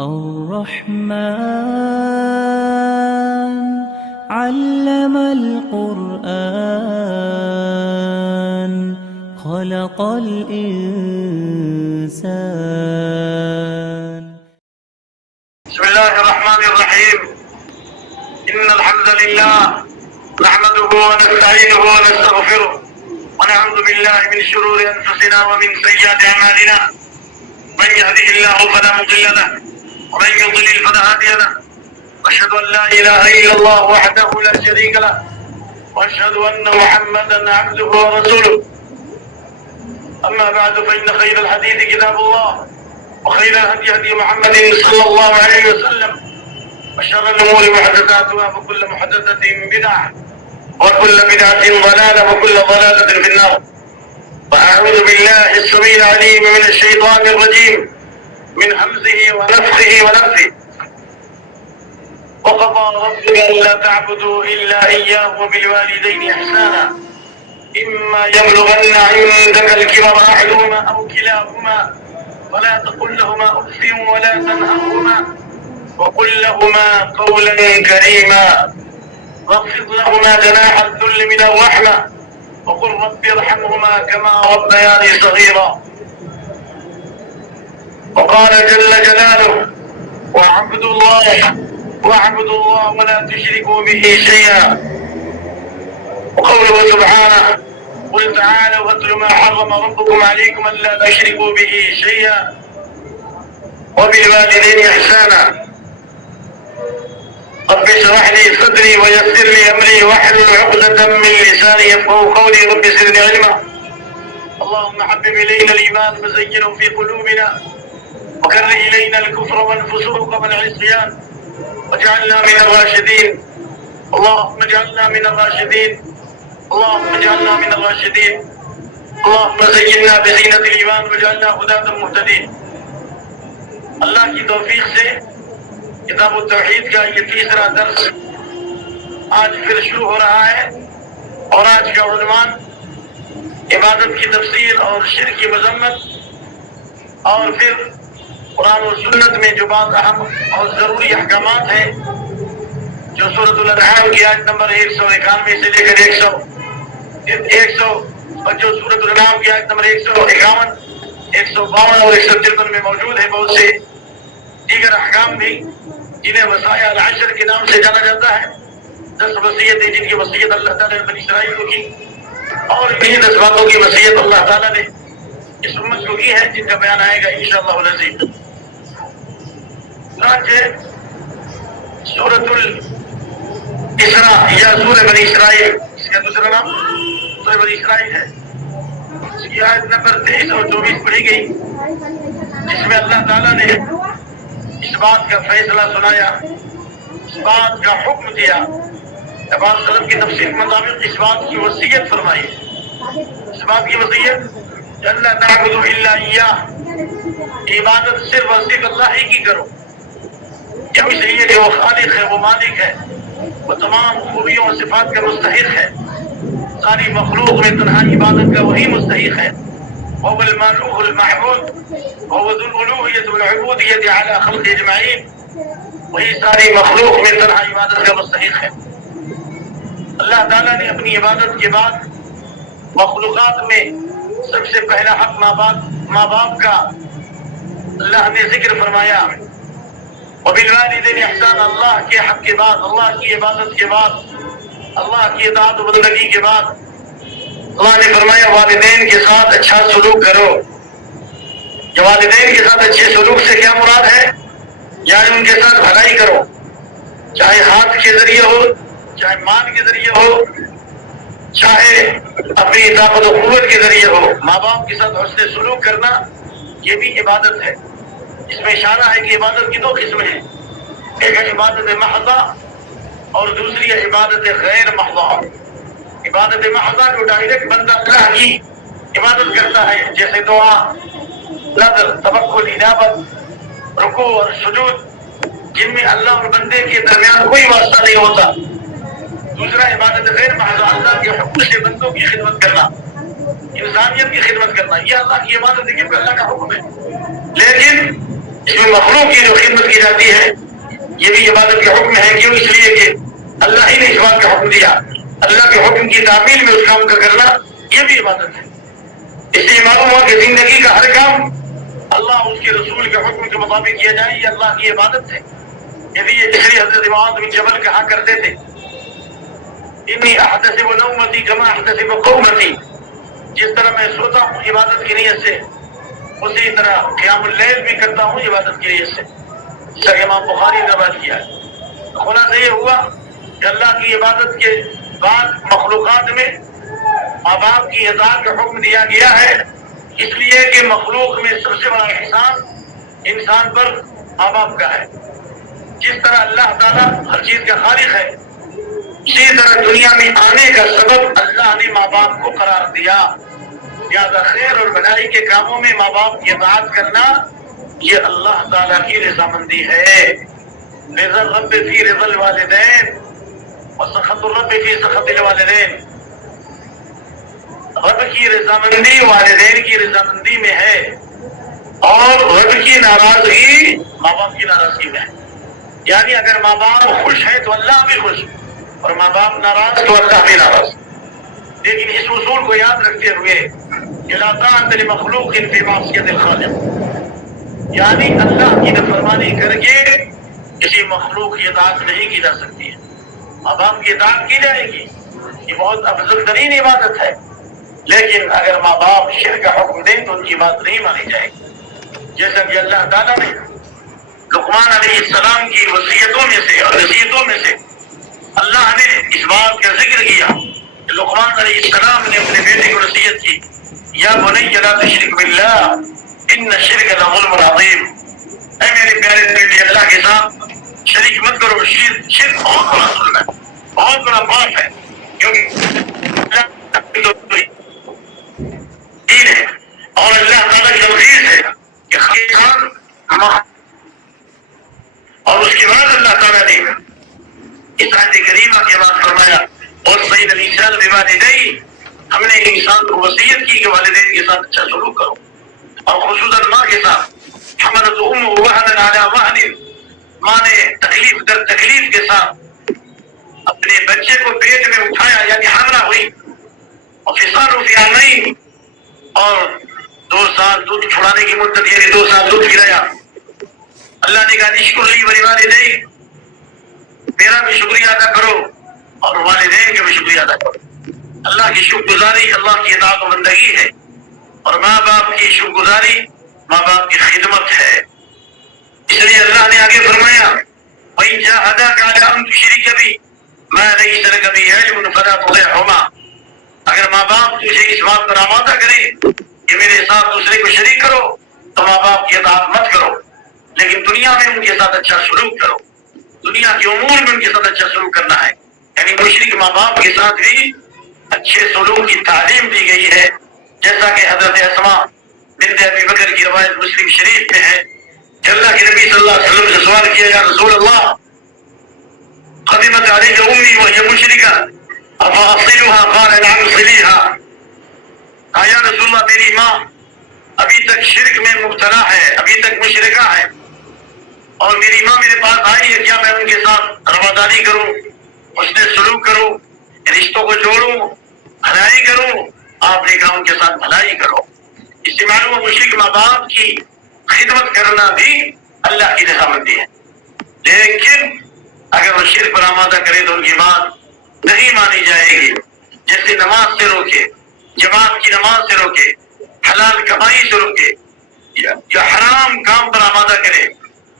الرحمن علم القرآن خلق الإنسان. بسم الله الرحمن الرحيم. إن الحمد لله نحمده ونستعينه ونستغفره ونعوذ بالله من شرور أنفسنا ومن سيئات أعمالنا. من يهده الله فلا مضل له ومن يضلل فلا هادي له. وأشهد أن لا إله إلا الله وحده لا شريك له وأشهد أن محمدا عبده ورسوله. أما بعد فإن خير الحديث كتاب الله وخير الهدي هدي محمد صلى الله عليه وسلم وشر الأمور محدثاتها وكل محدثة بدعة وكل بدعة ضلالة وكل ضلالة في النار. وأعوذ بالله السميع العليم من الشيطان الرجيم من همزه ونفخه ونفثه. وقضى ربك ألا تعبدوا إلا إياه وبالوالدين إحسانا إما يبلغن عندك الكبر أحدهما أو كلاهما ولا تقل لهما أف ولا تنهرهما وقل لهما قولا كريما واخفض لهما جناح الذل من الرحمة وقل رب ارحمهما كما ربياني صغيرا. وقال جل جلاله واعبدوا الله ولا تشركوا به شيئا. وقوله سبحانه قل تعالوا واتل ما حرم ربكم عليكم ألا تشركوا به شيئا وبالوالدين إحسانا. رب اشرح لي صدري ويسر لي أمري واحلل عقدة من لساني يفقهوا قولي. رب زدني علما. اللهم حبب إلينا الإيمان وزينه في قلوبنا وكره إلينا الكفر والفسوق والعصيان واجعلنا من الراشدين. اللهم اجعلنا من الراشدين. اللهم اجعلنا من الراشدين. اللهم زينا بزينة الإيمان واجعلنا هداة مهتدين. اللہ کی توفیق سے کتاب التوحید کا یہ تیسرا درس آج پھر شروع ہو رہا ہے اور آج کا عنوان عبادت کی تفسیر اور شرک کی مذمت اور پھر قرآن و سنت میں جو بعض اہم اور ضروری احکامات ہیں جو سورۃ الانعام کی آیت نمبر 191 سے لے کر 100 اور جو سورۃ الانعام کی آیت نمبر 151 152 اور 153 میں موجود ہے بہت سے دیگر احکام بھی جنہیں وصایا العشر کے نام سے جانا جاتا ہے. 10 وصیتیں جن کی وصیت اللہ تعالیٰ نے بنی اسرائیل کو کی اور انہی 10 باتوں کی وصیت اللہ تعالیٰ نے اس امت کو کی ہے جن کا بیان آئے گا انشاءاللہ العزیز. سورۃ الاسراء یا سورہ بنی اسرائیل اس کا دوسرا نام سورہ بنی اسرائیل ہے. اس کی آیت نمبر 23 اور 24 پڑھی گئی جس میں اللہ تعالیٰ نے اس بات کا فیصلہ سنایا اس بات کا حکم دیا. نبی صلی کی تفسیر کے مطابق اس بات کی وصیت فرمائی. اس بات کی وصیت اللہ نعبد الا ایاہ عبادت صرف اور صرف اللہ ہی کی کرو. یہ بھی صحیح ہے کہ وہ خالق ہے وہ مالک ہے وہ تمام خوبیوں اور صفات کا مستحق ہے. ساری مخلوق میں تنہا عبادت کا وہی مستحق ہے. وهو المالوه المحمود وهو ذو الألوهية والعبودية على خلق اجمعین. وہی ساری مخلوق میں تنہا عبادت کا مستحق ہے. اللہ تعالیٰ نے اپنی عبادت کے بعد مخلوقات میں سب سے پہلا حق ماں باپ کا اللہ نے ذکر فرمایا. وبالوالدین احسان اللہ کے حق کے بعد اللہ کی عبادت کے بعد اللہ کی اطاعت و بندگی کے بعد اللہ نے فرمایا والدین کے ساتھ اچھا سلوک کرو. کہ والدین کے ساتھ اچھے سلوک سے کیا مراد ہے؟ یعنی ان کے ساتھ بھلائی کرو چاہے ہاتھ کے ذریعے ہو چاہے مال کے ذریعے ہو چاہے اپنی طاقت و قوت کے ذریعے ہو. ماں باپ کے ساتھ حسن سلوک کرنا یہ بھی عبادت ہے. اس میں اشارہ ہے کہ عبادت کی 2 قسمیں ہیں. ایک ہے عبادت محضہ اور دوسری ہے عبادت غیر محضہ. عبادت محضہ جو ڈائریکٹ بندہ اللہ کی عبادت کرتا ہے جیسے دعا نظر توکل انابت رکوع اور سجود جن میں اللہ اور بندے کے درمیان کوئی واسطہ نہیں ہوتا. دوسرا عبادت غیر محض اللہ کے حکم سے بندوں کی خدمت کرنا انسانیت کی خدمت کرنا یہ اللہ کی عبادت ہے کیونکہ اللہ کا حکم ہے. لیکن اس میں مخلوق کی جو خدمت کی جاتی ہے یہ بھی عبادت کے حکم ہے. کیوں؟ اس لیے کہ اللہ ہی نے اس بات کا حکم دیا. اللہ کے حکم کی تعمیل میں اس کام کا کرنا یہ بھی عبادت ہے. اس لیے معلوم ہوا کہ زندگی کا ہر کام اللہ اس کے رسول کے حکم کے مطابق کیا جائے یہ اللہ کی عبادت ہے. اس لیے حضرت معاذ بن جبل کہا کرتے تھے انی احتسب نومتی کما احتسب قومتی، جس طرح میں سوتا ہوں عبادت کی نیت سے اسی طرح قیام اللیل بھی کرتا ہوں عبادت کی نیت سے. جیسا کہ امام بخاری نے روایت کیا ہے. خلاصہ یہ ہوا کہ اللہ کی عبادت کے بعد مخلوقات میں ماں باپ کی اطاعت کا حکم دیا گیا ہے، اس لیے کہ مخلوق میں سب سے بڑا احسان انسان پر ماں باپ کا ہے. جس طرح اللہ تعالیٰ ہر چیز کا خالق ہے اسی طرح دنیا میں آنے کا سبب اللہ نے ماں باپ کو قرار دیا. لہٰذا خیر اور بھلائی کے کاموں میں ماں باپ کی اطاعت کرنا یہ اللہ تعالیٰ کی رضامندی ہے. رضا الرب فی رضا الوالدین وسخط الرب فی سخط الوالدین. رب کی رضامندی والدین کی رضامندی میں ہے اور رب کی ناراضگی ماں باپ کی ناراضگی میں ہے. یعنی اگر ماں باپ خوش ہے تو اللہ بھی خوش اور ماں باپ ناراض تو اللہ بھی ناراض. لیکن اس اصول کو یاد رکھتے ہوئے کہ لا طاعۃ لمخلوق فی معصیۃ الخالق، یعنی اللہ کی نافرمانی کر کے کسی مخلوق کی اطاعت نہیں کی جا سکتی ہے. ماں باپ کی اطاعت کی جائے گی، یہ بہت افضل ترین عبادت ہے، لیکن اگر ماں باپ شرک کا حکم دیں تو ان کی بات نہیں مانی جائے گی. جیسا کہ اللہ تعالیٰ نے لقمان علیہ السلام کی وصیتوں میں سے اور نصیحتوں میں سے اللہ نے اس بات کا ذکر کیا کہ لقمان علیہ السلام نے اپنے بیٹے کو نصیحت کی یا بنی لا تشرک باللہ ان الشرک لظلم عظیم. اے میرے پیارے بیٹے اللہ کے ساتھ شریک مت کرو، شرک بہت بڑا ظلم ہے، بہت بڑا پاپ ہے. کیونکہ دین ہے اور اللہ تعالیٰ کی توحید ہے کہ خالقان اور اس کے بعد اللہ تعالیٰ نے اس آیت کریمہ کے بعد فرمایا اور سید الانسان بوالدیہ، ہم نے انسان کو وصیت کی کہ والدین کے ساتھ اچھا سلوک کرو اور خصوصاً ماں کے ساتھ. حملت ام وهنا على وهن، ماں نے تکلیف در تکلیف کے ساتھ اپنے بچے کو پیٹ میں اٹھایا یعنی حاملہ ہوئی اور فصال فی عامین، اور 2 سال دودھ چھڑانے کی مدت یعنی 2 سال دودھ پلایا. اللہ نے کہا اشکر لی ولوالدیک، میرا بھی شکریہ ادا کرو اور والدین کا بھی شکریہ ادا کرو. اللہ کی شکر گزاری اللہ کی اطاعت و بندگی ہے اور ماں باپ کی شکر گزاری ماں باپ کی خدمت ہے. اس لیے اللہ نے آگے فرمایا وَإِن جَاهَدَاكَ عَلَىٰ أَن تُشْرِكَ بِي مَا لَيْسَ لَكَ بِهِ عِلْمٌ فَلَا تُطِعْهُمَا، اگر ماں باپ تجھے اس بات پر آمادہ کریں کہ میرے ساتھ دوسرے کو شریک کرو تو ماں باپ کی اطاعت مت کرو، لیکن دنیا میں ان کے ساتھ اچھا سلوک کرو. دنیا کے امور میں ان کے ساتھ اچھا سلوک کرنا ہے، یعنی مشرک ماں باپ کے ساتھ بھی اچھے سلوک کی تعلیم دی گئی ہے. جیسا کہ حضرت اسماء بنت ابی بکر کی روایت مسلم شریف میں ہے کہ اللہ کے نبی صلی اللہ علیہ وسلم سے سوال کیا یا رسول اللہ قدمت علیک امی وہی مشرکہ افاصلها قال نعم صلیها، یا رسول اللہ میری ماں ابھی تک شرک میں مبتلا ہے، ابھی تک مشرکہ ہے اور میری ماں میرے پاس آئی ہے، کیا میں ان کے ساتھ رواداری کروں، اس نے سلوک کروں، رشتوں کو جوڑوں، بھلائی کروں؟ آپ نے کہا ان کے ساتھ بھلائی کرو. اس سے معلوم مشرک ماں باپ کی خدمت کرنا بھی اللہ کی رضامندی ہے، لیکن اگر وہ شرک پر آمادہ کرے تو ان کی بات نہیں مانی جائے گی. جیسے نماز سے روکے، جماعت کی نماز سے روکے، حلال کمائی سے روکے، یا حرام کام پر آمادہ کرے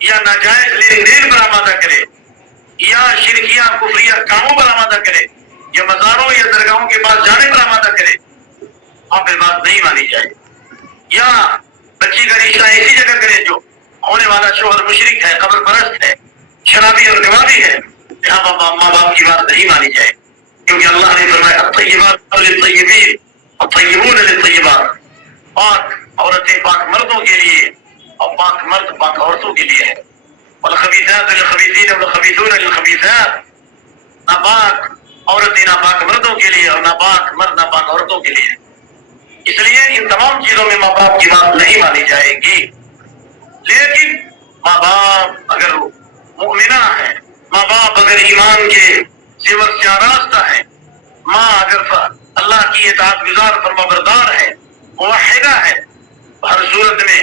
یا ناجائز لین دین پر آمادہ کرے یا شرکیہ کفریہ کاموں پر آمادہ کرے یا مزاروں یا درگاہوں کے پاس جانے پر آمادہ کرے، وہاں پہ بات نہیں مانی جائے. یا بچی کا رشتہ ایسی جگہ کرے جو ہونے والا شوہر مشرک ہے، قبر پرست ہے، شرابی اور کبابی ہے، یہاں ماں باپ کی بات نہیں مانی جائے. کیونکہ اللہ نے فرمایا الطیبات للطیبین والطیبون للطیبات، پاک عورتیں پاک مردوں کے لیے اور پاک مرد پاک عورتوں کے لیے ہے. والخبیثات للخبیثین والخبیثون للخبیثات، ناپاک عورتیں ناپاک مردوں کے لیے اور ناپاک مرد ناپاک عورتوں کے لیے. اس لیے ان تمام چیزوں میں ماں باپ کی بات نہیں مانی جائے گی. لیکن ماں باپ اگر مومنہ ہے، ماں باپ اگر ایمان کے زیور سے آراستہ ہے، ماں اگر اللہ کی اطاعت گزار فرما بردار ہے، موحدہ ہے، ہر صورت میں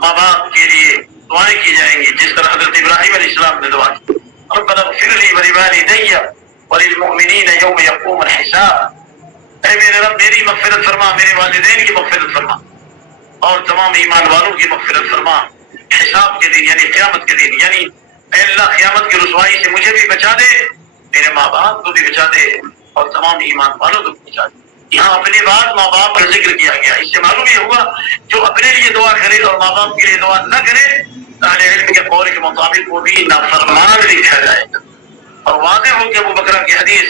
ماں باپ کے لیے دعائیں کی جائیں گی، جس طرح حضرت ابراہیم علیہ السلام نے دعا کی، ربنا اغفر لی ولوالدی وللمؤمنین یوم یقوم الحساب، اے میرے رب میری مغفرت فرما، میرے والدین کی مغفرت فرما، اور تمام ایمان والوں کی مغفرت فرما حساب کے دن، یعنی قیامت کے دن، یعنی اے اللہ قیامت کی رسوائی سے مجھے بھی بچا دے، میرے ماں باپ کو بھی بچا دے، اور تمام ایمان والوں کو بھی بچا دے۔ یہاں اپنے بعد ماں باپ کا ذکر کیا گیا، اس سے معلوم یہ ہوا جو اپنے لیے دعا کرے اور ماں باپ کے لیے دعا نہ کرے، اہل علم کے قول کے مطابق وہ بھی نافرمان لکھا جائے گا۔ اور واضح ہو کہ ابو بکر کی حدیث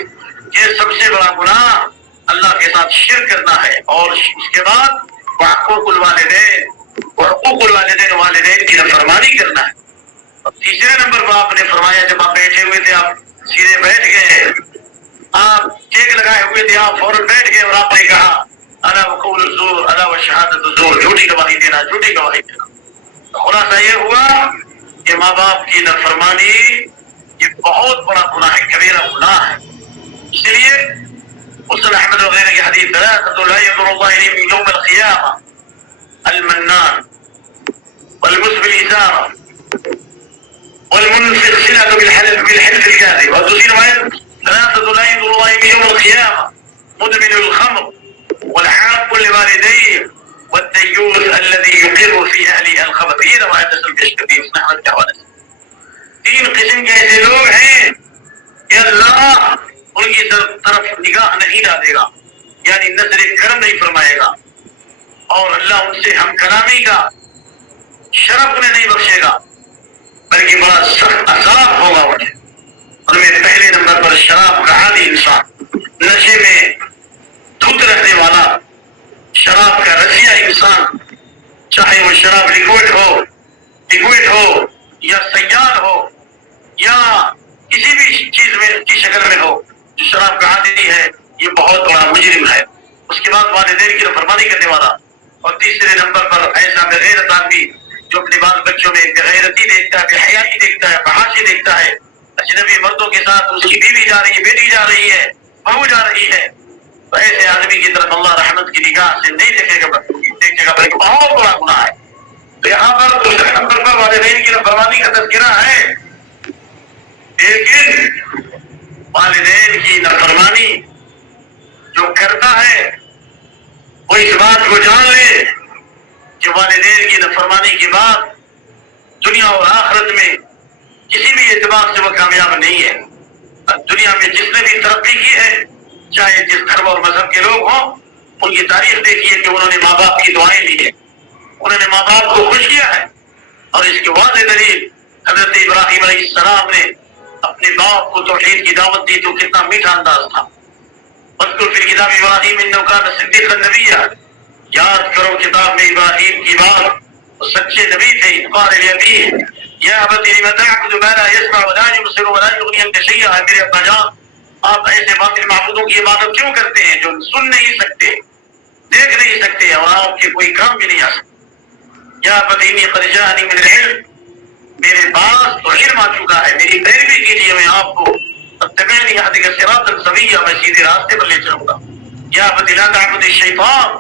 کہ سب سے بڑا گناہ اللہ کے ساتھ شرک کرنا ہے، اور اس کے بعد حقوق الوالدین والدین کی نافرمانی کرنا ہے۔ اور تیسرے نمبر پر آپ نے فرمایا، جب آپ بیٹھے ہوئے تھے، آپ سیدھے بیٹھ گئے، آپ ٹیک لگائے ہوئے تھے، آپ فوراً بیٹھ گئے اور آپ نے کہا الا وقول الزور الا وشہادت الزور، جھوٹی گواہی دینا، جھوٹی گواہی دینا۔ خلاصہ یہ ہوا کہ ماں باپ کی نافرمانی یہ بہت بڑا گناہ ہے، کبیرہ گناہ ہے۔ اس لیے مسلم احمد وغیرہ کی حدیث ثلاثة لا ينظر الله إليهم يوم القيامة المنان والمسبل الإزار والمنفق صلة بالحلف الكاذب، وتسير معين ثلاثة لا ينظر الله إليهم يوم القيامة مدمن الخمر والعاق لوالديه والديوث الذي يقر في أهله الخبث۔ یہ روایت اصل پیش کرتی ہے مسلم احمد کے حوالے سے۔ تین قسم کے ایسے لوگ ہیں کہ اللہ ان کی طرف نگاہ نہیں ڈالے گا، یعنی نظر کرم نہیں فرمائے گا، اور اللہ ان سے ہم کلامی کا شرف انہیں نہیں بخشے گا، بلکہ بڑا سخت عذاب ہوگا انہیں۔ ان میں پہلے نمبر پر شراب کا عادی انسان، نشے میں دھت رہنے والا، شراب کا رسیا انسان، چاہے وہ شراب لکوڈ ہو یا سیال ہو یا کسی بھی چیز میں کی شکل میں ہو، جو شراب کا عادی ہے یہ بہت بڑا مجرم ہے۔ اس کے بعد والدین کی نافرمانی کرنے والا، اور تیسرے نمبر پر ایسا بغیرت آدمی جو اپنے بال بچوں میں بغیرتی دیکھتا ہے، بے حیائی دیکھتا ہے، فحاشی دیکھتا ہے، اجنبی مردوں کے ساتھ اس کی بیوی جا رہی ہے، بیٹی جا رہی ہے، بہو جا رہی ہے، تو ایسے آدمی کی طرف اللہ رحمت کی نگاہ سے نہیں دیکھے گا بلکہ بہت بڑا گناہ ہے۔ تو یہاں پر دوسرے نمبر پر والدین کی نافرمانی کا تذکرہ ہے، لیکن والدین کی نافرمانی جو کرتا ہے وہ اس بات کو جان لے کہ والدین کی نافرمانی کے بعد دنیا اور آخرت میں کسی بھی اعتبار سے وہ کامیاب نہیں ہے۔ دنیا میں جس نے بھی ترقی کی ہے، چاہے جس دھرم اور مذہب کے لوگ ہوں، ان کی تاریخ دیکھیے کہ انہوں نے ماں باپ کی دعائیں لی ہیں، انہوں نے ماں باپ کو خوش کیا ہے، اور اس کی واضح دلیل حضرت ابراہیم علیہ السلام نے اپنے باپ کو توحید کی دعوت دی تو کتنا میٹھا انداز تھا۔ واذکر فی الکتاب ابراہیم انہ کان صدیقا نبیا، یاد کرو کتاب میں ابراہیم کی بات، وہ سچے نبی تھے۔ قال لابیہ یا ابت لم تعبد ما لا يسمع ولا يبصر ولا يغني عنك شيئا، میرے ابا جان آپ ایسے باطل معبودوں کی عبادت کیوں کرتے ہیں جو سن نہیں سکتے، دیکھ نہیں سکتے، اور آپ کے کوئی کام بھی نہیں آ سکتے۔ یا ابت انی قد جاءنی من العلم، میرے پاس تو علم آ چکا ہے، میری پیروی کیجیے، میں آپ کو اتبعنی اهدک صراطا سویا، میں سیدھے راستے پر لے چلوں گا۔ یا ابت لا تعبد الشیطان،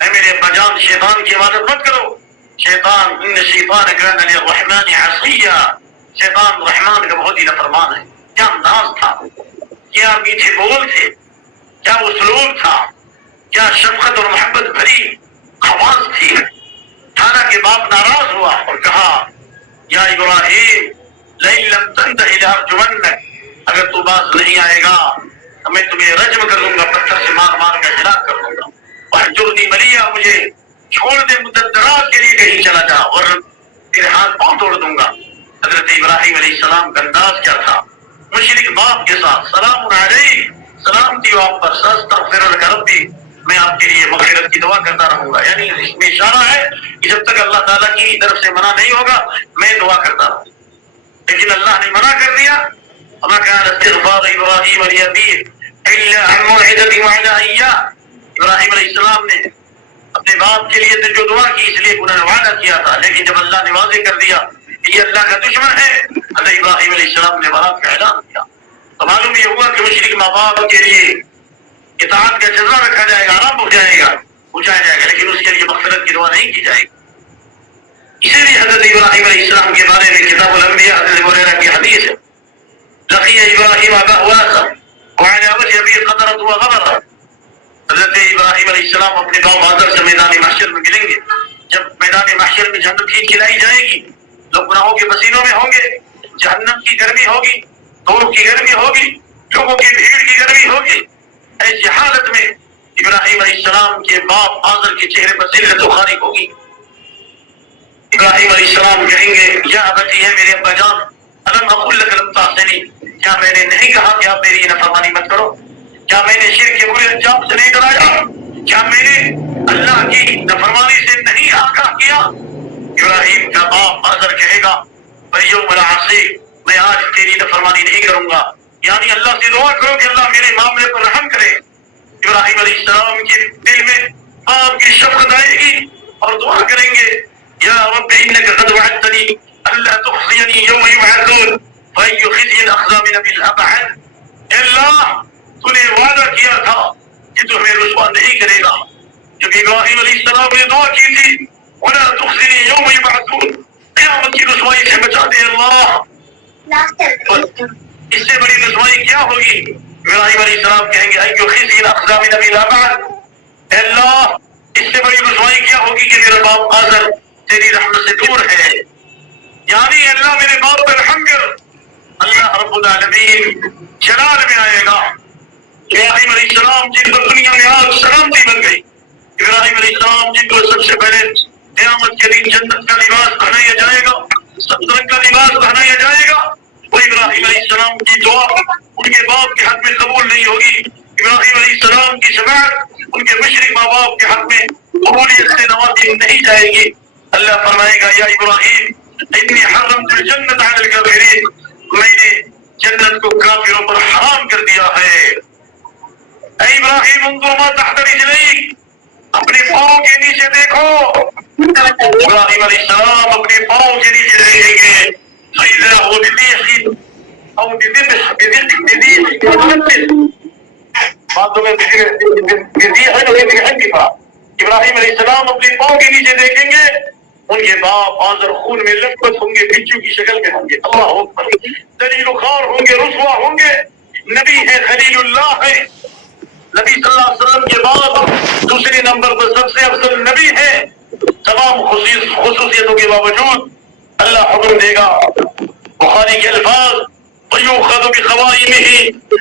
اے میرے ابا جان شیطان کی عبادت مت کرو، شیطان ان الشیطان کان للرحمن عصیا، شیطان رحمان کا بہت ہی نافرمان ہے۔ کیا انداز تھا، کیا میٹھے بول تھے، کیا اسلوب تھا، کیا شفقت اور محبت بھری آواز تھی۔ حالانکہ باپ ناراض ہوا اور کہا یا ابراہیم لئن لم تنتہ لارجمنک، اگر تو باز نہیں آئے گا تو میں تمہیں رجم کر دوں گا، پتھر سے مار مار کر ہلاک کر دوں گا۔ واہجرنی ملیا، مجھے چھوڑ دے مدت دراز کے لیے کہیں چلا جا، اور تیرے ہاتھ پاؤں توڑ دوں گا۔ حضرت ابراہیم علیہ السلام کا انداز کیا تھا، مشرک باپ کے ساتھ، سلام علیہ، سلامتی ہو آپ پر، ساستغفر لک ربی، میں آپ کے لیے مغفرت کی دعا کرتا رہوں گا۔ یعنی اس میں اشارہ ہے کہ جب تک اللہ تعالیٰ کی طرف سے منع نہیں ہوگا میں دعا کرتا رہوں، لیکن اللہ نے منع کر دیا۔ وما كان استغفار ابراہیم لابیہ الا عن موعدۃ وعدها اياه، ابراہیم علیہ السلام نے اپنے باپ کے لیے جو دعا کی اس لیے انہوں نے وعدہ کیا تھا، لیکن جب اللہ نے واضح کر دیا یہ اللہ کا دشمن ہے. حضرت ابراہیم علیہ السلام نے برات کا اعلان کیا. تو معلوم یہ ہوا کہ مشرک ماں باپ کے لیے اطاعت کا جذبہ رکھا جائے گا، آرام پہنچایا جائے گا، لیکن اس کے لیے مغفرت کی دعا نہیں کی جائے گی. اسی لیے حضرت ابراہیم علیہ السلام کے بارے میں کتاب الانبیاء حضرت ابو ہریرہ کی حدیث ہے، لقی ابراہیم اباہ وعلى وجه ابي قطرة وغبرة. حضرت ابراہیم علیہ السلام اپنے باپ آزر سے میدان محشر میں ملیں گے. جب میدان محشر میں جہنم کی کھلائی جائے گی، لوگ گناہوں کے پسینوں میں ہوں گے، جہنم کی گرمی ہوگی، دور کی گرمی ہوگی، لوگوں کی بھیڑ کی گرمی ہوگی. ایسی حالت میں ابراہیم علیہ السلام کے باپ آزر کے چہرے پر ذلت و خاری ہوگی. ابراہیم علیہ السلام کہیں گے یا ابتی ہے میرے ابا جان، الم اقل لک لم تعصنی، کیا میں نے نہیں کہا کہ آپ میری نافرمانی مت کرو؟ کیا میں نے شرک کے برے انجام سے نہیں ڈرایا؟ کیا میں نے اللہ کی نافرمانی سے نہیں آگاہ کیا؟ ابراہیم کا باپ آزر کہے گا فَالْيَوْمَ لَا عَصِيكَ، میں آج تیری نافرمانی نہیں کروں گا. یعنی اللہ سے دعا کرو کہ اللہ میرے معاملے پر رحم کرے. ابراہیم علیہ السلام کے دل میں باپ کی شفقت آئے گی اور دعا کریں گے یا رب انك قد وعدتني الا تخزيني يوم يبعثون فأي خزي اخزى من ابي الابعد. اللہ تو نے وعدہ کیا تھا کہ تو ہمیں رسوا نہیں کرے گا. جب ابراہیم علیہ السلام نے دعا کی تھی ولا تخزني يوم يبعثون، قیامت کی رسوائی سے بچا دے اللہ. اس سے بڑی رسوائی کیا ہوگی؟ ابراہیم علیہ السلام کہیں گے اي خزي اخزى من ابي الابعد، اللہ اس سے بڑی رسوائی کیا ہوگی کہ میرا باپ آزر تیری رحمت سے دور ہے. یعنی اللہ میرے باپ پر رحم کر. اللہ رب العالمین جلال میں آئے گا. ابراہیم علیہ السلام جن پر دنیا میں آج سلامتی بن گئی، ابراہیم علیہ السلام جن کو سب سے پہلے قیامت کے دن جنت کا لباس پہنایا جائے گا، سبزن کا لباس پہنایا جائے گا، وہ ابراہیم علیہ السلام کی دعا ان کے باپ کے حق میں قبول نہیں ہوگی. ابراہیم علیہ السلام کی شفاعت ان کے مشرک ماں باپ کے حق میں قبولیت سے نوازی نہیں جائے گی. اللہ فرمائے گا یا ابراہیم انی حرمت الجنت علی الکافرین، میں نے جنت کو کافروں پر حرام کر دیا ہے. اے ابراہیم انظر ما تحت رجلیک، اپنے پاؤں کے نیچے دیکھو. ابراہیم علیہ السلام اپنے پاؤں کے نیچے دیکھیں گے فإذا هو بضيق أو بضيق بعضوں میں ابراہیم علیہ السلام اپنے پاؤں کے نیچے دیکھیں گے، ان کے باپ آزر خون میں لطپت ہوں گے، بچو کی شکل میں ہوں گے. اللہ اکبر، دلیل خوار ہوں گے، رسوا ہوں گے. نبی ہے، خلیل اللہ ہے، نبی صلی اللہ علیہ وسلم کے بعد دوسرے نمبر پر سب سے افضل نبی ہے. تمام خصوصیتوں کے باوجود اللہ حکم دے گا. بخاری کے الفاظ وَيُؤْخَذُ بِخَوَائِمِهِ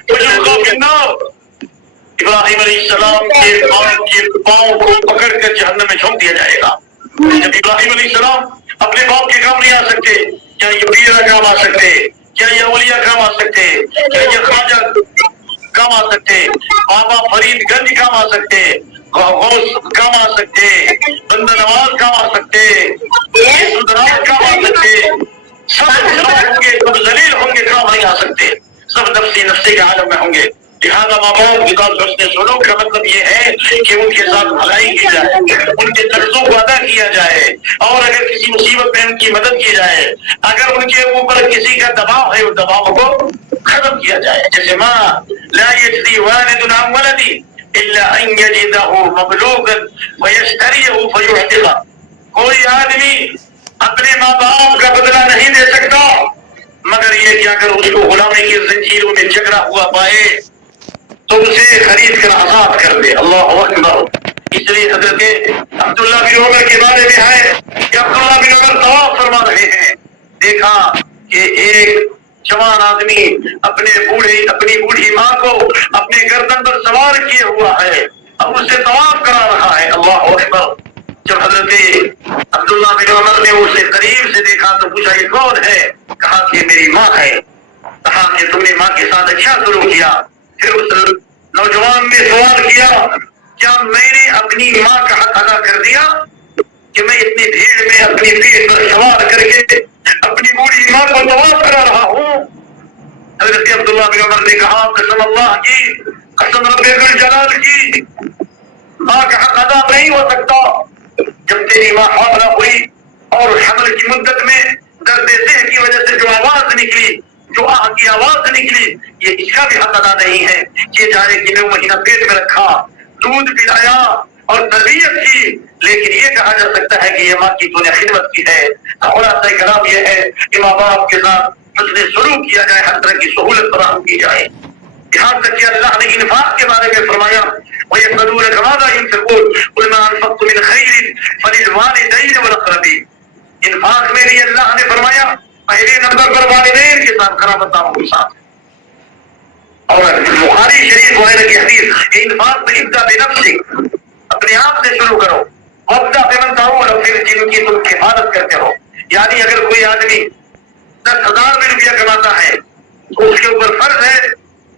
وَيُلْقَىٰ فِي النَّارِ، ابراہیم علیہ السلام کے پاؤں کو پکڑ کر جہنم میں جھونک دیا جائے گا. جب ابراہیم علیہ السلام اپنے باپ کے کام نہیں آ سکتے، کیا یہ پیرا کام آ سکتے؟ کیا یہ اولیاء کام آ سکتے؟ کیا یہ خواجہ کام آ سکتے؟ بابا فرید گنج کام آ سکتے؟ غوث کام آ سکتے؟ بندہ نواز کام آ سکتے؟ سدراج کام آ سکتے؟ سب ہوں گے، سب ذلیل ہوں گے، کام نہیں آ سکتے. سب نفسی نفسی کے عالم میں ہوں گے. لہٰذا ماں باپ کی بات حسن سلوک کا مطلب یہ ہے کہ ان کے ساتھ بھلائی کی جائے، ان کے قرضوں کو ادا کیا جائے، اور اگر کسی مصیبت میں ان کی مدد کی جائے، اگر ان کے اوپر کسی کا دباؤ ہے اس دباؤ کو ختم کیا جائے. جیسے ماں لا يجزي والد عن ولده الا ان يجده مملوكا ويشتريه فيعتقه، کوئی آدمی اپنے ماں باپ کا بدلہ نہیں دے سکتا مگر یہ کہ اگر اس کو غلامی کی زنجیروں میں جکڑا ہوا پائے تو اسے خرید کر آزاد کر دے. اللہ اکبر. اس لیے حضرت عبداللہ بن عمر کے بارے میں ہے کہ عبداللہ بن عمر طواف فرما رہے ہیں، دیکھا کہ ایک جوان آدمی اپنی بوڑھی ماں کو اپنے گردن پر سوار کیے ہوا ہے اور اسے طواف کرا رہا ہے. اللہ اکبر. جب حضرت عبداللہ بن عمر نے اسے قریب سے دیکھا تو پوچھا یہ کون ہے؟ کہا کہ میری ماں ہے. کہا کہ تم نے ماں کے ساتھ اچھا سلوک کیا. پھر اس نوجوان نے سوال کیا کیا میں نے اپنی ماں کا حق ادا کر دیا کہ میں اتنی بھیڑ میں اپنی پیٹھ پر سوار کر کے اپنی بوڑھی ماں کو طواف کرا رہا ہوں؟ حضرت عبداللہ بن عمر نے کہا قسم اللہ کی، قسم رب ذوالجلال کی، ماں کا حق ادا نہیں ہو سکتا. جب تیری ماں حاملہ ہوئی اور حمل کی مدت میں درد ذہن کی وجہ سے جو آواز نکلی، جو آہ کی آواز نکلی، یہ اس کا بھی حق ادا نہیں ہے کہ جانے کہ 9 مہینہ پیٹ میں رکھا، دودھ پلایا اور تربیت کی، لیکن یہ کہا جا سکتا ہے کہ یہ ماں کی تو نے خدمت کی ہے۔ خلاصہ کلام یہ ہے کہ ماں باپ کے ساتھ حسن سلوک کیا جائے، ہر طرح کی سہولت فراہم کی جائے۔ یہاں تک کہ اللہ نے انفاق کے بارے میں فرمایا وَيَسْأَلُونَكَ مَاذَا يُنْفِقُونَ قُلْ مَا أَنفَقْتُم مِّنْ خَيْرٍ فَلِلْوَالِدَيْنِ وَالْأَقْرَبِينَ۔ انفاق میں بھی اللہ نے فرمایا پہلے نمبر پر والدین کے ساتھ، قرابتداروں کے ساتھ۔ اور بخاری شریف وغیرہ کی حدیث کہ انفاق میں ابدا بنفسک، اپنے آپ سے شروع کرو، وابدا بمن تعول، پھر جن کی تم حفاظت کرتے ہو۔ یعنی اگر کوئی آدمی 10,000 بھی روپیہ کماتا ہے تو اس کے اوپر فرض ہے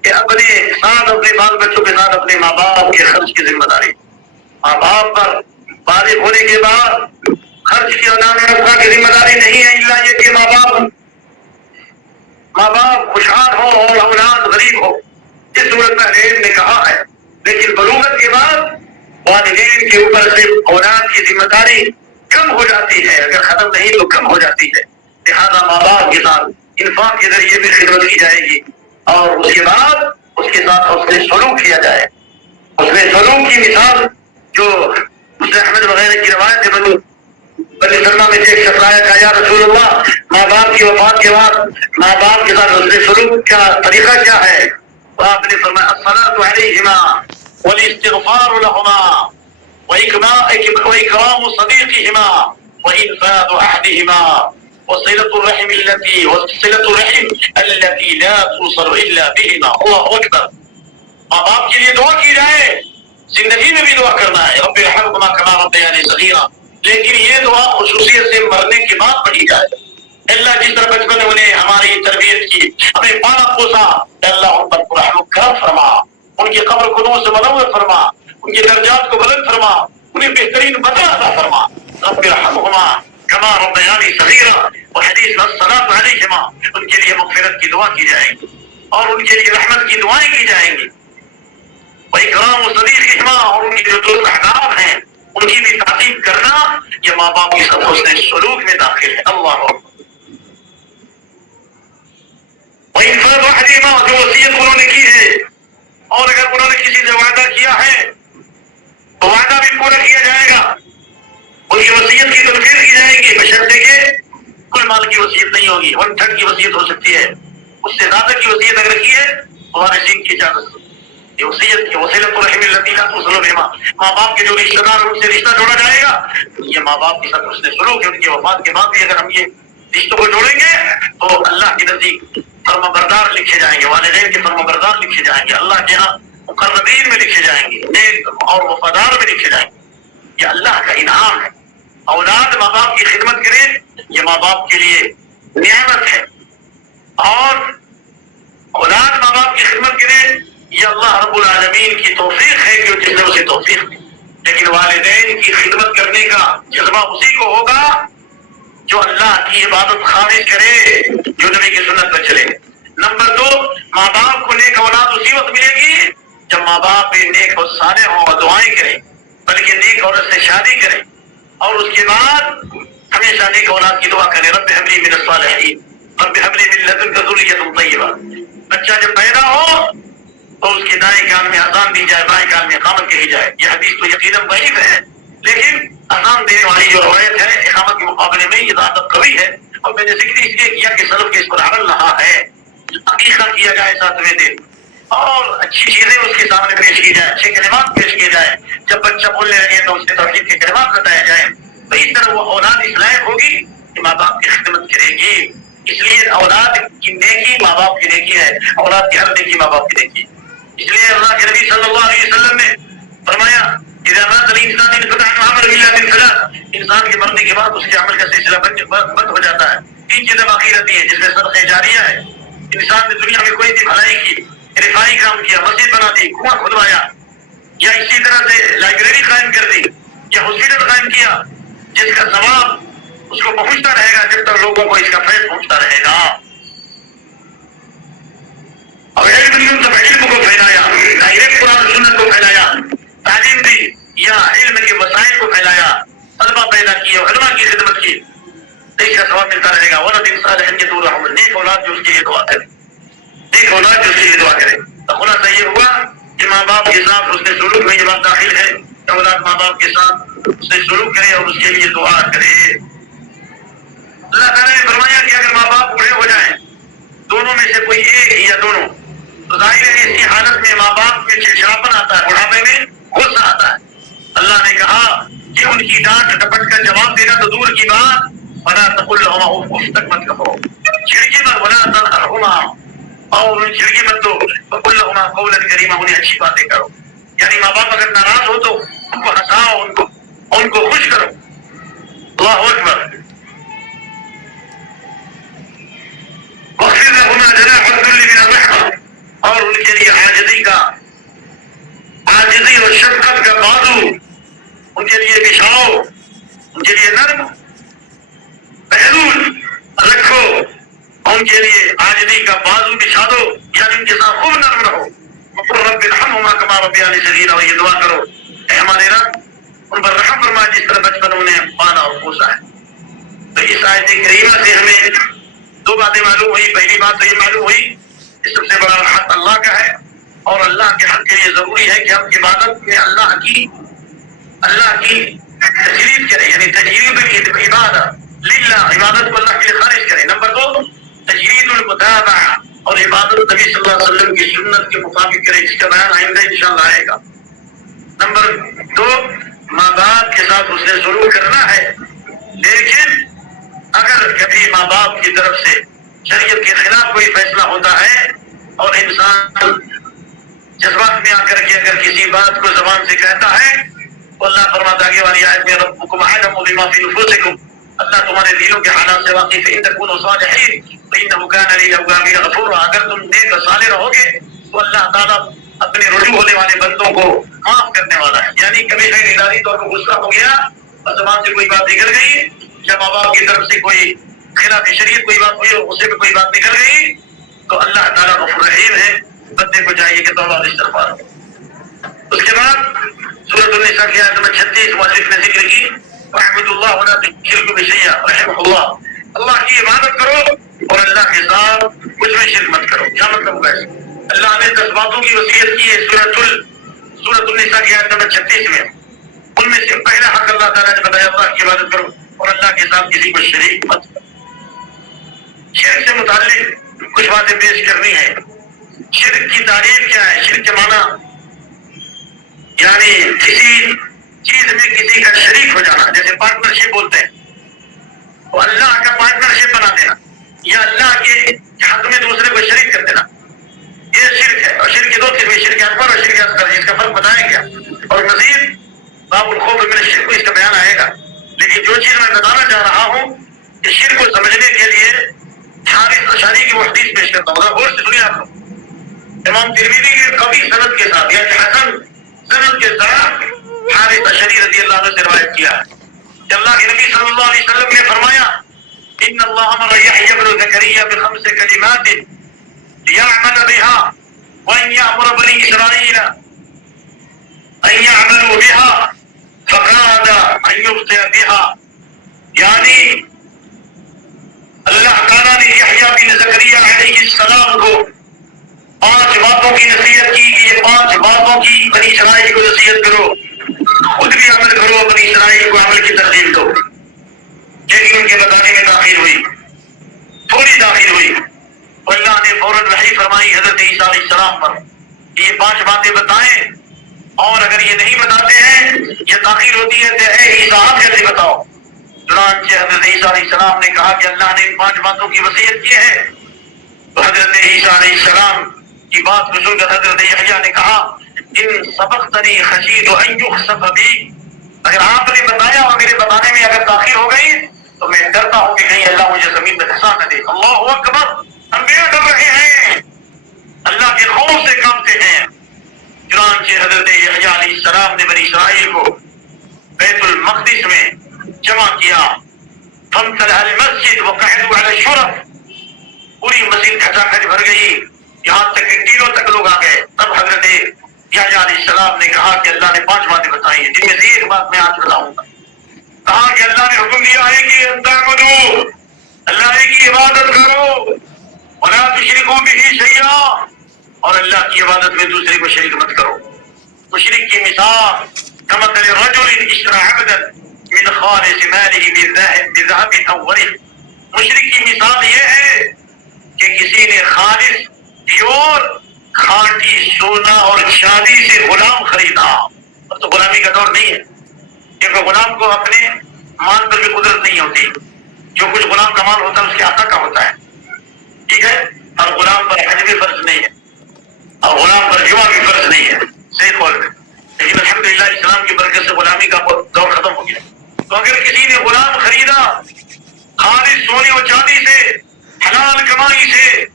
کہ اپنے ساتھ، اپنے بال بچوں کے ساتھ اپنے ماں باپ کے خرچ کی ذمہ داری، ماں باپ پر بالغ ہونے کے بعد خرچ کی ادا کی ذمہ داری نہیں ہے، الا یہ کہ ماں باپ خوشحال ہو اور اولاد غریب ہو، اس صورت میں علم نے کہا ہے۔ لیکن بلوغت کے بعد والدین کے اوپر سے اولاد کی ذمہ داری کم ہو جاتی ہے، اگر ختم نہیں تو کم ہو جاتی ہے۔ لہٰذا ماں باپ کے ساتھ انفاق کے ذریعے بھی خدمت کی جائے گی، اور اس کے بعد اس کے ساتھ اس نے سلوک کیا جائے۔ اس میں سلوک کی مثال جو مسلم احمد وغیرہ کی روایت ہے، بنی سلمہ میں سے ایک شخص آیا کہا یا رسول اللہ، ماں باپ کی وفات کے بعد ماں باپ کے ساتھ اس نے سلوک کا طریقہ کیا ہے؟ تو آپ نے فرمایا الصلاۃ علیہما والاستغفار لهما وإكرام صديقهما وإنفاذ أحدهما وصلة الرحم التي لا توصل إلا بهما۔ اللہ اکبر۔ ماں باپ کے لیے دعا کی جائے، زندگی میں بھی دعا کرنا ہے، رب ارحمهما كما ربياني صغيرا، لیکن یہ دعا خصوصیت سے مرنے کے بعد پڑھی جائے۔ اللہ جس طرح بچپن میں انہیں ہماری تربیت کی، ہمیں پالا پوسا، اللہ ان پر رحم و کرم فرما، ان کی قبر کو نور سے منور فرما، ان کے درجات کو بلند فرما، انہیں بہترین بدلہ عطا فرما۔ رب ارحمهما كما ربياني صغيرا، اور حدیث میں الصلاۃ علیہما، ان کے لیے مغفرت کی دعا کی جائے گی اور ان کے لیے رحمت کی دعائیں کی جائیں گی۔ وإكرام صديقهما، اور ان کے جو دوست احباب ہیں ان کی بھی تعظیم کرنا، یہ ماں باپ کی سب حسن سلوک میں داخل ہے۔ اللہ اکبر۔ وإنفاذ أحدهما، جو وصیت انہوں نے کی ہے، اور اگر انہوں نے کسی سے وعدہ کیا ہے تو وعدہ بھی پورا کیا جائے گا، ان کی وصیت کی تنفیذ کی جائے گی، بشرطے کہ کل مال کی وصیت نہیں ہوگی، 1/3 کی وصیت ہو سکتی ہے، اس سے زیادہ کی وصیت اگر کی ہے تو وارثین کی اجازت۔ یہ وصیت کی وصیلۃ الرحم التي لا توصل بهما، ماں باپ کے جو رشتہ دار ان سے رشتہ جوڑا جائے گا، یہ ماں باپ کے ساتھ حسن سلوک ہے۔ ان کی وفات کے بعد بھی اگر ہم یہ رشتوں کو جوڑیں گے تو اللہ کے نزدیک فرما بردار لکھے جائیں گے، والدین کے فرما بردار لکھے جائیں گے، اللہ کے ہاں مقربین میں لکھے جائیں گے، نیک اور وفادار میں لکھے جائیں گے۔ یہ اللہ کا انعام ہے۔ اولاد ماں باپ کی خدمت کرے، یہ ماں باپ کے لیے نعمت ہے، اور اولاد ماں باپ کی خدمت کرے، یہ اللہ رب العالمین کی توفیق ہے کہ جس نے اسے توفیق دی۔ لیکن والدین کی خدمت کرنے کا جذبہ اسی کو ہوگا جو اللہ کی عبادت خالص کرے، جو نبی کی سنت پر چلے۔ نمبر 2، ماں باپ کو نیک اولاد اسی وقت ملے گی جب ماں باپ بھی نیک اور صالح ہوں اور دعائیں کریں، بلکہ نیک عورت سے شادی کریں، اور اس کے بعد ہمیشہ نیک اولاد کی دعا کریں، رب ہب لی من الصالحین، رب ہب لی من لدنک ذریۃ طیبہ۔ بچہ جب پیدا ہو تو اس کے دائیں کان میں اذان دی جائے، بائیں کان میں اقامت کہی جائے۔ یہ حدیث تو یقیناً ضعیف ہے، لیکن اذان دینے والی جو روایت ہے اقامت کے مقابلے میں یہ زیادہ قوی ہے، اور میں نے ذکر اس لیے کیا کہ سلف کے اس پر عمل رہا ہے۔ عقیقہ کیا جائے 7ویں دن، اور اچھی چیزیں اس کے سامنے پیش کی جائیں، اچھے کلمات پیش کیے جائیں، جب بچہ بولنے لگے تو اس سے توحید کے کلمات بتائے جائیں، تو اس طرح وہ اولاد اس لائق ہوگی کہ ماں باپ کی خدمت کرے گی۔ اس لیے اولاد کی نیکی ماں باپ کی نیکی ہے، اولاد کی ہر نیکی ماں باپ کی نیکی۔ اس لیے اللہ کے نبی صلی اللہ علیہ وسلم نے فرمایا اذا مات الانسان انقطع عنه عمله الا من ثلاث، انسان کے مرنے کے بعد اس کے عمل کا سلسلہ بند ہو جاتا ہے۔ 3 چیزیں باقی رہتی ہیں، جس میں صدقہ جاریہ ہے، انسان نے دنیا میں کوئی بھی بھلائی کی، رفائی کام کیا، مسجد بنا دی، کنواں کھدوایا، یا اسی طرح سے لائبریری قائم کر دی، یا ہاسپٹل قائم کیا، جس کا ثواب اس کو پہنچتا رہے گا جب تک لوگوں کو اس کا فیض پہنچتا رہے گا۔ اور علم کو پھیلایا، ڈائریکٹ قرآن سنت کو پھیلایا، تعلیم دی یا علم کے وسائل کو پھیلایا، طلبہ پیدا کیے، علماء کی خدمت کی، اس کا ثواب ملتا رہے گا۔ کے لیے دعا کرے، ایک اولاد جو اس کے لیے دعا کرے۔ تو خلاصہ یہ ہوا کہ ماں باپ کے ساتھ اس نے سلوک میں یہ بات داخل ہے کہ اولاد ماں باپ کے ساتھ اس نے سلوک کرے اور اس کے لیے دعا کرے۔ اللہ تعالیٰ نے فرمایا کہ اگر ماں باپ بوڑھے ہو جائیں، دونوں میں سے کوئی ایک یا دونوں، تو ظاہر ہے اس کی حالت میں ماں باپ میں چڑچڑاپن آتا ہے، بڑھاپے میں غصہ آتا ہے۔ اللہ نے کہا کہ ان کی ڈانٹ ڈپٹ کر جواب دینا تو دور کی بات، ولا تقل لهما اف، اس تک مت کہو، چھڑکی مت، ولا تنهرهما، اور ان چھڑکی مت دو، وقل لهما قولا کریما، انہیں اچھی باتیں کرو۔ یعنی ماں باپ اگر ناراض ہو تو ان کو ہنساؤ، ان کو خوش کرو۔ اللہ اکبر۔ واخفض لهما جناح الذل من الرحمة، اور ان کے لیے عاجزی اور شفقت کا بازو ان کے لیے بچھاؤ، ان کے لیے نرم پہلو رکھو، ان کے لیے عاجزی کا بازو بچھا دو، یعنی ان کے ساتھ خوب نرم رہو۔ وقل رب ارحمهما كما ربياني صغيرا، اور یہ دعا کرو اے ہمارے رب ان پر رحم فرما جس طرح بچپن انہیں پالا اور پوسا ہے۔ تو اس آیت کریمہ سے ہمیں دو باتیں معلوم ہوئی۔ پہلی بات تو یہ معلوم ہوئی کہ سب سے بڑا حق اللہ کا ہے، اور اللہ کے حق کے لیے ضروری ہے کہ ہم عبادت میں اللہ کی تجرید کریں، یعنی تجرید العبادت للہ، عبادت کو اللہ کے لیے خالص کریں۔ نمبر دو، تجرید المتابعہ، اور عبادت نبی صلی اللہ علیہ وسلم کی سنت کے مطابق کریں، جس کا بیان آئندہ انشاءاللہ آئے گا۔ نمبر دو، ماں باپ کے ساتھ اس نے ضرور کرنا ہے، لیکن اگر کبھی ماں باپ کی طرف سے شریعت کے خلاف کوئی فیصلہ ہوتا ہے اور انسان جذبات میں آ کر کے اگر کسی بات کو زبان سے کہتا ہے تو اللہ فرماتا آگے والی آیت میں ربکم اعلم بما فی نفوسکم، اللہ تمہارے دلوں کے حالات سے واقف ہے، ان تکونوا صالحین فانہ کان للاوابین غفورا، اگر تم نیک و صالح رہو گے تو اللہ تعالیٰ اپنے رجوع ہونے والے بندوں کو معاف کرنے والا ہے۔ یعنی کبھی غیر ارادی طور پر غصہ ہو گیا اور زبان سے کوئی بات نکل گئی، جب ماں باپ کی طرف سے کوئی خلاف شریعت کوئی بات ہوئی اور غصے میں کوئی بات نکل گئی، تو اللہ تعالیٰ غفور رحیم ہے، بندے کو چاہیے کہ توبہ اور استغفار ہو۔ اس کے بعد سورۃ النساء کی آیت نمبر 36 مؤلف نے ذکر کی، وَاعْبُدُوا اللَّهَ وَلَا تُشْرِكُوا بِهِ شَيْئًا رحمہ اللہ، اللہ کی عبادت کرو اور اللہ کے ساتھ کچھ میں شرک مت کرو۔ کیا مطلب ہے؟ اللہ نے 10 باتوں کی وصیت کی ہے سورۃ النساء کی آیت نمبر 36 میں، ان میں سے پہلا حق اللہ تعالیٰ نے بتایا اللہ کی عبادت کرو اور اللہ کے ساتھ کسی کو شریک مت کرو۔ شرک سے متعلق کچھ باتیں پیش کرنی ہے۔ شرک کی تعریف کیا ہے؟ شرک کے معنی یعنی کسی چیز میں کسی کا شریک ہو جانا، جیسے پارٹنرشپ بولتے ہیں، تو اللہ کا پارٹنرشپ بنا دینا یا اللہ کے حق میں دوسرے کو شریک کر دینا، یہ شرک ہے۔ اور شرک کی 2 قسمیں، شرک اکبر اور شرک اصغر، جس کا فرق بتایا گیا، اور مزید باب الخوف من الشرک اس کا بیان آئے گا۔ لیکن جو چیز میں بتانا چاہ رہا ہوں کہ شرک کو سمجھنے کے لیے حارث اشعری کی وہ حدیث پیش کرتا ہوں، غور سے سنیے آپ لوگ۔ امام ترمذی کے قوی سند کے ساتھ یعنی حسن سند کے ساتھ حارث اشعری رضی اللہ عنہ سے روایت کیا ہے کہ اللہ کے نبی صلی اللہ علیہ وسلم نے فرمایا ان اللہ امر یحیی بن زکریا ب5 کلمات لیعمل بها وان یامر بنی اسرائیل ان یعملوا بها فقاد ان یبطئ بها، یعنی اللہ تعالیٰ نے یحییٰ بن زکریا علیہ السلام کو 5 باتوں کی نصیحت کی کہ یہ 5 باتوں کی بنی اسرائیل کو نصیحت کرو، خود بھی عمل کرو، بنی اسرائیل کو عمل کی ترغیب دو۔ لیکن ان کے بتانے میں تاخیر ہوئی، تھوڑی تاخیر ہوئی، اللہ نے فوراً وحی فرمائی حضرت عیسیٰ علیہ السلام پر کہ یہ 5 باتیں بتائیں، اور اگر یہ نہیں بتاتے ہیں، یہ تاخیر ہوتی ہے تو اے عیسیٰ آپ جلدی بتاؤ۔ چنانچہ حضرت عیسیٰ علیہ السلام نے کہا کہ اللہ نے ان 5 باتوں کی وصیت کی ہے، تو حضرت عیسیٰ علیہ السلام کی بات کو سن کر حضرت یحییٰ نے کہا ان سبقتنی خشیت ان یخسف بی، اگر آپ نے بتایا اور میرے بتانے میں اگر تاخیر ہو گئی تو میں ڈرتا ہوں کہ کہیں اللہ مجھے زمین میں دھسا نہ دے۔ اللہ اکبر، انبیاء ڈر رہے ہیں، اللہ کے خوف سے کانپتے ہیں۔ چنانچہ حضرت یحییٰ علیہ السلام نے بنی اسرائیل کو بیت المقدس میں جمع کیا، فامتلأ المسجد وقعدوا على الشرف، پوری مسجد کھچا کھچ بھر گئی، یہاں تک کہ ٹیلوں تک لوگ آ گئے۔ تب حضرت یحییٰ علیہ السلام نے کہا کہ اللہ نے 5 باتیں بتائی ہیں، جن میں سے ایک بات میں آج بتاؤں گا۔ کہا کہ اللہ نے حکم دیا ہے کہ تعبدوا، اللہ کی عبادت کرو، ولا تشرکوا بہ شیئا، اور اللہ کی عبادت میں دوسرے کو شریک مت کرو۔ مشرک کی مثال کمثل رجل اشترى عبدا من خالص ماله بذهب او ورق، مشرک کی مثال یہ ہے کہ کسی نے خالص پیور کھاٹی سونا اور چاندی سے غلام خریدا۔ اب تو غلامی کا دور نہیں ہے، کیونکہ غلام کو اپنے مال پر بھی قدرت نہیں ہوتی، جو کچھ غلام کا مال ہوتا ہے اس کے آقا کا ہوتا ہے، ٹھیک ہے، اور غلام پر حج بھی فرض نہیں ہے اور غلام پر جمعہ بھی فرض نہیں ہے، صحیح قول میں، لیکن الحمدللہ اسلام کی برکت سے غلامی کا دور ختم ہو گیا۔ تو اگر کسی نے غلام خریدا خالص سونے اور چاندی سے، حلال کمائی سے،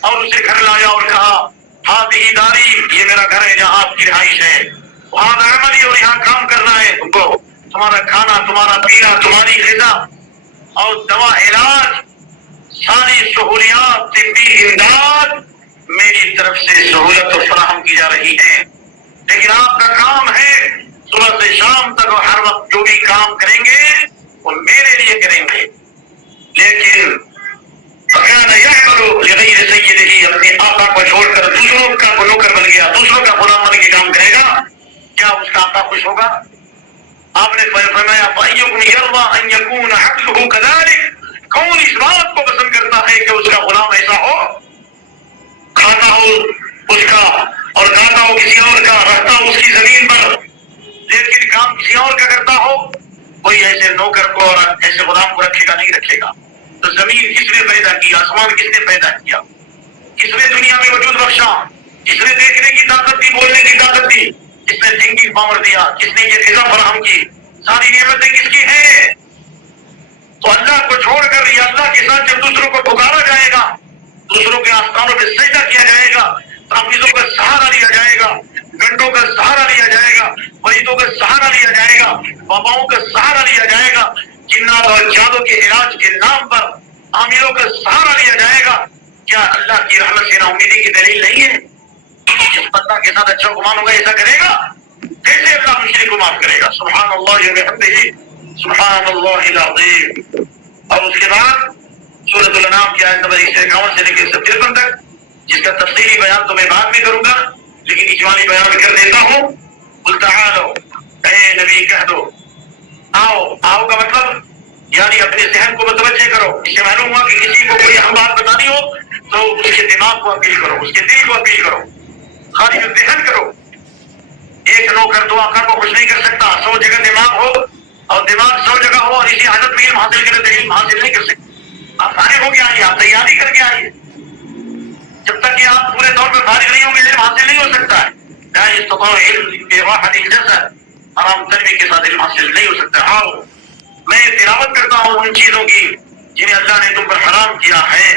اور اسے گھر لایا اور کہا ہاتھی داری، یہ میرا گھر ہے جہاں آپ کی رہائش ہے، وہاں عملی اور یہاں کام کرنا ہے، تم کو تمہارا کھانا، تمہارا پینا، تمہاری غذا اور دوا علاج، ساری سہولیات، طبی امداد میری طرف سے سہولت فراہم کی جا رہی ہے، لیکن آپ کا کام ہے صبح سے شام تک اور ہر وقت جو بھی کام کریں گے وہ میرے لیے کریں گے۔ لیکن فَكَانَ يَعْمَلُ لِغَيْرِ سَيِّدِهِ، اپنے آقا کو چھوڑ کر دوسروں کا نوکر بن گیا، دوسروں کا غلام بن کے کام کرے گا، کیا اس کا آقا خوش ہوگا؟ آپ نے فرمایا فَأَيُّكُمْ يَرْضَىٰ أَن يَكُونَ عَبْدُهُ كَذَٰلِكَ، کون اس بات کو پسند کرتا ہے کہ اس کا غلام ایسا ہو، کھاتا ہو اس کا اور کھاتا ہو کسی اور کا، رہتا ہو اس کی زمین پر، لیکن کام کسی اور کا کرتا ہو؟ کوئی ایسے نوکر کو اور ایسے غلام کو رکھے گا نہیں رکھے گا۔ تو زمین کس نے پیدا کی، آسمان کس نے پیدا کیا، کس نے دنیا میں وجود بخشا، کس نے دیکھنے کی طاقت دی، بولنے کی طاقت دی، کس نے تھنکنگ پاور دیا، کس نے یہ غذا فراہم کی، ساری نعمتیں کس کی ہیں؟ تو اللہ کو چھوڑ کر یا اللہ کے ساتھ جب دوسروں کو پکارا جائے گا، دوسروں کے آستانوں پہ سجدہ کیا جائے گا، تعویذوں کا سہارا لیا جائے گا، گنڈوں کا سہارا لیا جائے گا، مریضوں کا سہارا لیا جائے گا، وباؤں کا سہارا لیا جائے گا، جنات اور جادو کے علاج کے نام پر عاملوں کا سہارا لیا جائے گا، کیا اللہ کی رحمت سے نا امیدی کی دلیل نہیں ہے؟ جس بندہ کے ساتھ اچھا گمان ہوگا ایسا کرے گا، کیسے اللہ مشرک کو معاف کرے گا؟ سبحان اللہ وبحمدہ، سبحان اللہ العظیم۔ اور اس کے بعد سورۃ الانعام کی آیت نمبر 151 سے لے کے 153 تک، جس کا تفصیلی بیان تو میں بعد میں کروں گا، لیکن اجمالی بیان کر دیتا ہوں۔ قل تعالوا، اے نبی کہہ دو، آؤ، آؤ کا مطلب یعنی اپنے ذہن کو متوجہ کرو، اس سے معلوم ہوا کہ کسی کو کوئی اہم بات بتانی ہو تو اس کے دماغ کو اپیل کرو، اس کے دل کو اپیل کرو، خالی ذہن کرو۔ ایک نوکر دو آقا کو خوش نہیں کر سکتا، 100 جگہ دماغ ہو اور دماغ 100 جگہ ہو اور اسی حالت میں علم حاصل کرے تو علم حاصل نہیں کر سکتے۔ آپ فارغ ہو کے آئیے، آپ تیاری کر کے آئیے، جب تک کہ آپ پورے طور پر فارغ نہیں ہوں گے علم حاصل نہیں ہو سکتا ہے۔ لا يستطيع علم بواحد الجسد، حرام تربیت کے ساتھ علم حاصل نہیں ہو سکتا۔ آؤ، میں تلاوت کرتا ہوں ان چیزوں کی جنہیں اللہ نے تم پر حرام کیا ہے،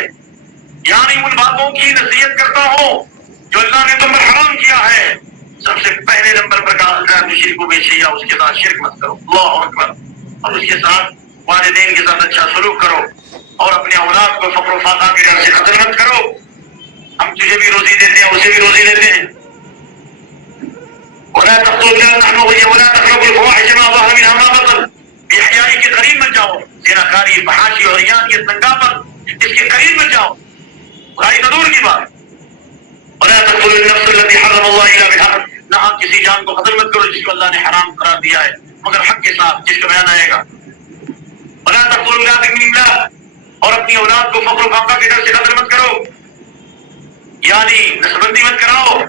یعنی ان باتوں کی نصیحت کرتا ہوں جو اللہ نے تم پر حرام کیا ہے۔ سب سے پہلے نمبر پر کہا اللہ تشرکوا بہ شیئا، اس کے ساتھ شرک مت کرو، اللہ اکبر، اور اس کے ساتھ والدین کے ساتھ اچھا سلوک کرو، اور اپنے اولاد کو فقر و فاقہ کے ڈر سے قتل مت کرو۔ ہم تجھے بھی روزی دیتے ہیں، اسے بھی روزی دیتے ہیں۔ ولا تقتلوا النحو ولا تقربوا الفواحش ما ظهر منها ما بطن، بے حیائی کے قریب مت جاؤ، زناکاری، فحاشی اور ریاضیت، ننگاپن، اس کے قریب مت جاؤ، برائی تو دور کی بات۔ ولا تقتلوا النفس التي حرم الله الا بالحق، نہ آپ کسی جان کو قتل مت کرو جس کو اللہ نے حرام قرار دیا ہے مگر حق کے ساتھ، جس کا بیان آئے گا۔ ولا تقتلوا اولادکم من املاق، اور اپنی اولاد کو فقر و فاقہ کے ڈر سے قتل مت کرو، یعنی نسبندی مت کراؤ،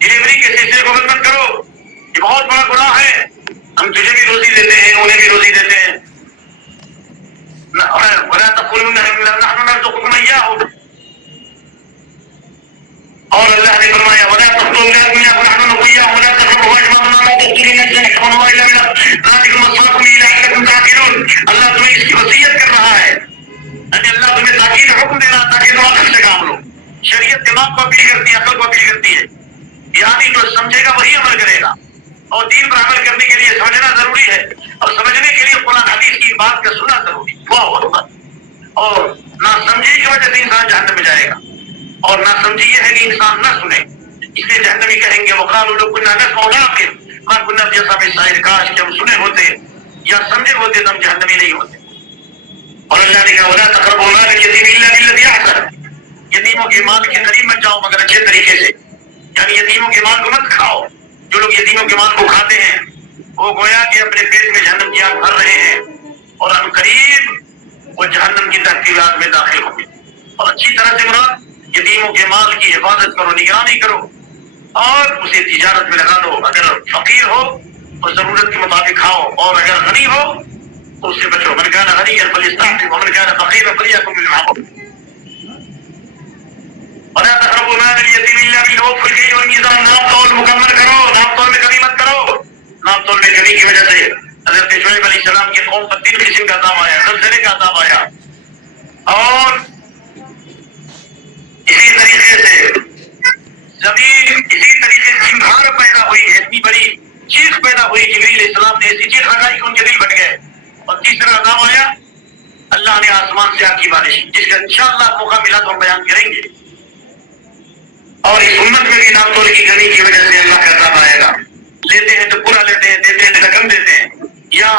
ڈلیوری کے سلسلے کو مت کرو، یہ بہت بڑا گناہ ہے۔ ہم تجھے بھی روزی دیتے ہیں، انہیں بھی روزی دیتے ہیں۔ ولا تقولوا نحن نرزقكم اياهم، اور اللہ نے فرمایا ولا تقتلوا اولادكم نحن نرزقكم ولا تقربوا اجمعنا لا تقتلوا نفسا حرم الله الا بالحق ذلكم وصاكم به لعلكم تعقلون۔ اللہ تمہیں اس کی وصیت کر رہا ہے، یعنی اللہ تمہیں تاکید حکم دے رہا ہے تاکہ تم عقل سے کام لو۔ شریعت دماغ کو اپیل کرتی ہے، عقل کو اپیل کرتی ہے، یعنی جو سمجھے گا وہی عمل کرے گا، اور دین پر عمل کرنے کے لیے سمجھنا ضروری ہے، اور سمجھنے کے لیے قرآن حدیث کی بات کا سننا ضروری ہے۔ واہ اکبر۔ اور نہ سمجھی کی وجہ سے انسان جہنم میں جائے گا، اور نہ سمجھی یہ ہے کہ انسان نہ سنے، اس لیے جہنمی کہیں گے وقالوا لو كنا نسمع ونعقل ما كنا في اصحاب السعير، کاش کہ ہم سنے ہوتے یا سمجھے ہوتے تو ہم جہنمی نہیں ہوتے۔ اور اللہ نے کہا ولا تقربوا مال اليتيم الا بالتي احسن، کے مال کے قریب مت جاؤ مگر اچھے طریقے سے، یعنی یتیموں کے مال کو مت کھاؤ. جو لوگ یتیموں کے مال کو کھاتے ہیں وہ گویا کہ اپنے پیٹ میں جہنم کی آگ بھر رہے ہیں اور ان قریب وہ جہنم کی تحقیقات میں داخل ہوں گے. اور اچھی طرح سے مراد یتیموں کے مال کی حفاظت کرو، نگرانی کرو اور اسے تجارت میں لگا دو. اگر فقیر ہو تو ضرورت کے مطابق کھاؤ اور اگر غنی ہو تو اس سے بچو. من کان غنیا فلیستعفف ومن کان فقیرا فلیأکل بالمعروف. ولا تقربوا مال اليتيم الا بالعرف والكيل والميزان. ناپ تول مکمل کرو، ناپ تول میں کمی مت کرو. ناپ تول میں کمی کی وجہ سے حضرت شعیب علیہ السلام کی قوم پر 3 قسم کا عذاب آیا، زلزلے کا عذاب آیا. اور اسی طریقے سے زمین اسی طریقے سے چنگھار پیدا ہوئی، اتنی بڑی چیخ پیدا ہوئی، جبریل علیہ السلام نے ایسی چیخ لگائی کہ ان کے دل پھٹ گئے. اور تیسرا عذاب آیا، اللہ نے آسمان سے آگ کی بارش، جس کا انشاءاللہ موقع ملا تو ہم بیان کریں گے. اور اس امت میں بھی ناپ تول کی کمی کی وجہ سے اللہ کا عذاب آئے گا. لیتے ہیں تو پورا لیتے ہیں، دیتے ہیں تو کم دیتے ہیں. یا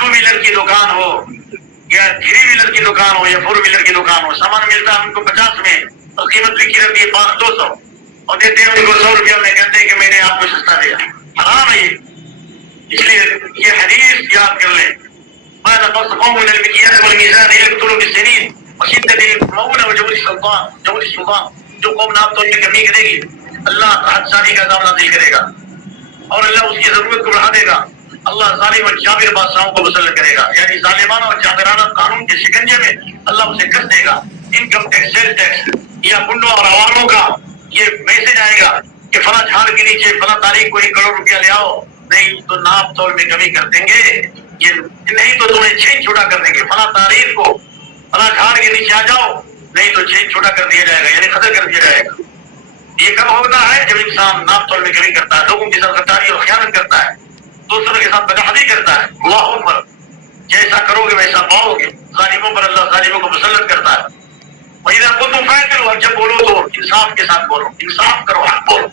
2 ویلر کی دکان ہو یا 3 ویلر کی دکان ہو یا 4 ویلر کی دکان ہو، سامان ملتا ہے ان کو 50 میں اور قیمت لکھی رہتی ہے 200 اور دیتے ہیں ان کو 100 روپیہ میں، کہتے ہیں کہ میں نے آپ کو سستا دیا. حرام ہے یہ. اس لیے یہ حدیث یاد کر لیں، ما نقص قوم من المكيال والميزان يقتلوا بالسنين وشدة المؤونة وجور السلطان. جو قوم ناپ تول میں کمی کرے گی اللہ تحت سانی کا عذاب نازل کرے گا اور اللہ اس کی ضرورت کو بڑھا دے گا. اللہ ظالم اور جابر بادشاہوں کو مسلط کرے گا، یعنی ظالمانہ اور جابرانہ قانون کے شکنجے میں اللہ اسے کس دے گا. انکم ٹیکس، سیل ٹیکس یا گنڈوں اور عواموں کا یہ میسج آئے گا کہ فلاں جھاڑ کے نیچے فلاں تاریخ کو 1 کروڑ روپیہ لے آؤ، نہیں تو ناپ تول میں کمی کر دیں گے، یہ نہیں تو تمہیں چین چھوٹا کر دیں گے. فلاں تاریخ کو فلاں جھاڑ کے نیچے آ جاؤ، نہیں تو چین چھوٹا کر دیا جائے گا، یعنی قتل کر دیا جائے گا. یہ کب ہوتا ہے؟ جب انسان ناپ تول میں کمی کرتا ہے، لوگوں کے ساتھ غداری اور خیانت کرتا ہے، دوسروں کے ساتھ بدعہدی کرتا ہے. اللہ اکبر. جیسا کرو گے ویسا پاؤ گے. ظالموں پر اللہ ظالموں کو مسلط کرتا ہے. وَإِذَا كُنتُمْ فَاعِلُوا، جب بولو تو انصاف کے ساتھ بولو، انصاف کرو، حق بولو.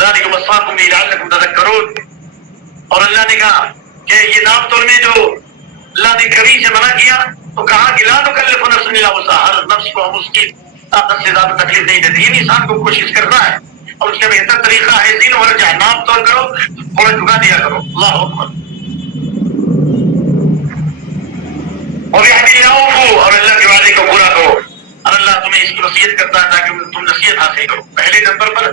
ذَلِكَ وَصَّاكُمْ بِهِ لَعَلَّكُمْ تَذَكَّرُونَ. اور اللہ نے کہا کہ یہ ناپ تول میں جو اللہ نے کمی سے منع کیا تو کہا کہ لا نکلف نفسا الا وسعها، ہر نفس کو ہم اس کی طاقت سے زیادہ تکلیف نہیں دیتے. یہ انسان کو کوشش کرنا ہے اور اس کا بہتر طریقہ ہے دین ورجع، ناپ تول کرو، تھوڑا جھکا دیا کرو. اللہ اکبر. اور اللہ کے وعدے کو پورا کرو. اور اللہ تمہیں اس کی وصیت کرتا ہے تاکہ تم نصیحت حاصل کرو. پہلے نمبر پر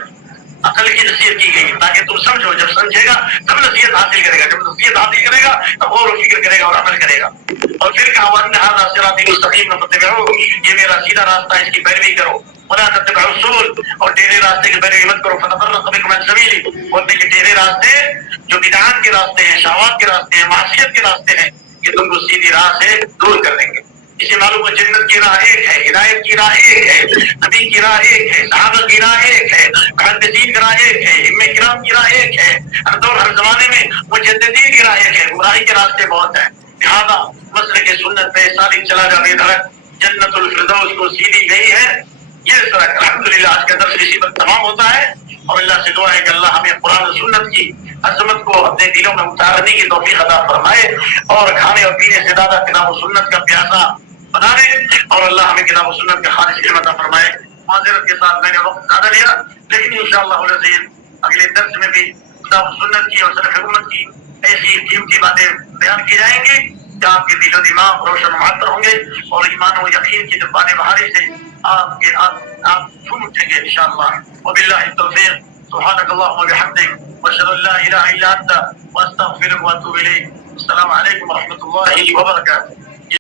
عقل کی نصیحت کی گئی تاکہ تم سمجھو، جب سمجھے گا تب نصیحت حاصل کرے گا، جب نصیحت حاصل کرے گا تب غور و فکر کرے گا اور عمل کرے گا. اور پھر کہا وَأَنَّ هَذَا صِرَاطِي مُسْتَقِيمًا فَاتَّبِعُوهُ، یہ میرا سیدھا راستہ ہے، اس کی پیروی کرو. وَلَا تَتَّبِعُوا السُّبُلَ، اور ٹیڑھے راستے کی پیروی مت کرو. فَتَفَرَّقَ بِكُمْ عَنْ سَبِيلِهِ، اور دیکھیں ٹیڑھے راستے جو بدعات کے راستے ہیں، شہوات کے راستے ہیں، معصیت کے راستے ہیں، یہ تم کو سیدھی راہ سے دور کر دیں گے. اسے معلوم ہے جنت کی راہ ایک ہے، ہدایت کی راہ ایک ہے، نبی کی راہ ایک ہے، صحابہ کی راہ ایک ہے، محدثین کی راہ ایک ہے، ائمہ کرام کی راہ ایک ہے. ہر دور ہر زمانے میں مجددین کی راہ ایک ہے. گمراہی کے راستے بہت ہیں، لہذا مسلک سنت پہ سالک چلا جا بے دھڑک جنت الفردوس کو سیدھی گئی ہے یہ سڑک. الحمدللہ آج کا درس اسی پر تمام ہوتا ہے اور اللہ سے دعا ہے کہ اللہ ہمیں قرآن و سنت کی عظمت کو اپنے دلوں میں اتارنے کی توفیق عطا فرمائے اور کھانے اور پینے سے زیادہ کتاب و سنت کا پیاسا بنا دے اور اللہ ہمیں کتاب و سنت کا خالص علم عطا فرمائے. معذرت کے ساتھ میں نے وقت زیادہ لیا لیکن انشاءاللہ العزیز اگلے درس میں بھی کتاب و سنت کی اور سلف امت کی ایسی قیمتی باتیں بیان کی جائیں گی کہ آپ کے دل و دماغ روشن و معطر ہوں گے اور ایمان و یقین کی دفاع بہاری سے آپ جھوم اٹھیں گے انشاءاللہ. وباللہ التوفیق. سبحانك اللهم وبحمدك واشهد ان لا اله الا انت واستغفرك واتوب اليك. السلام عليكم ورحمه الله وبركاته.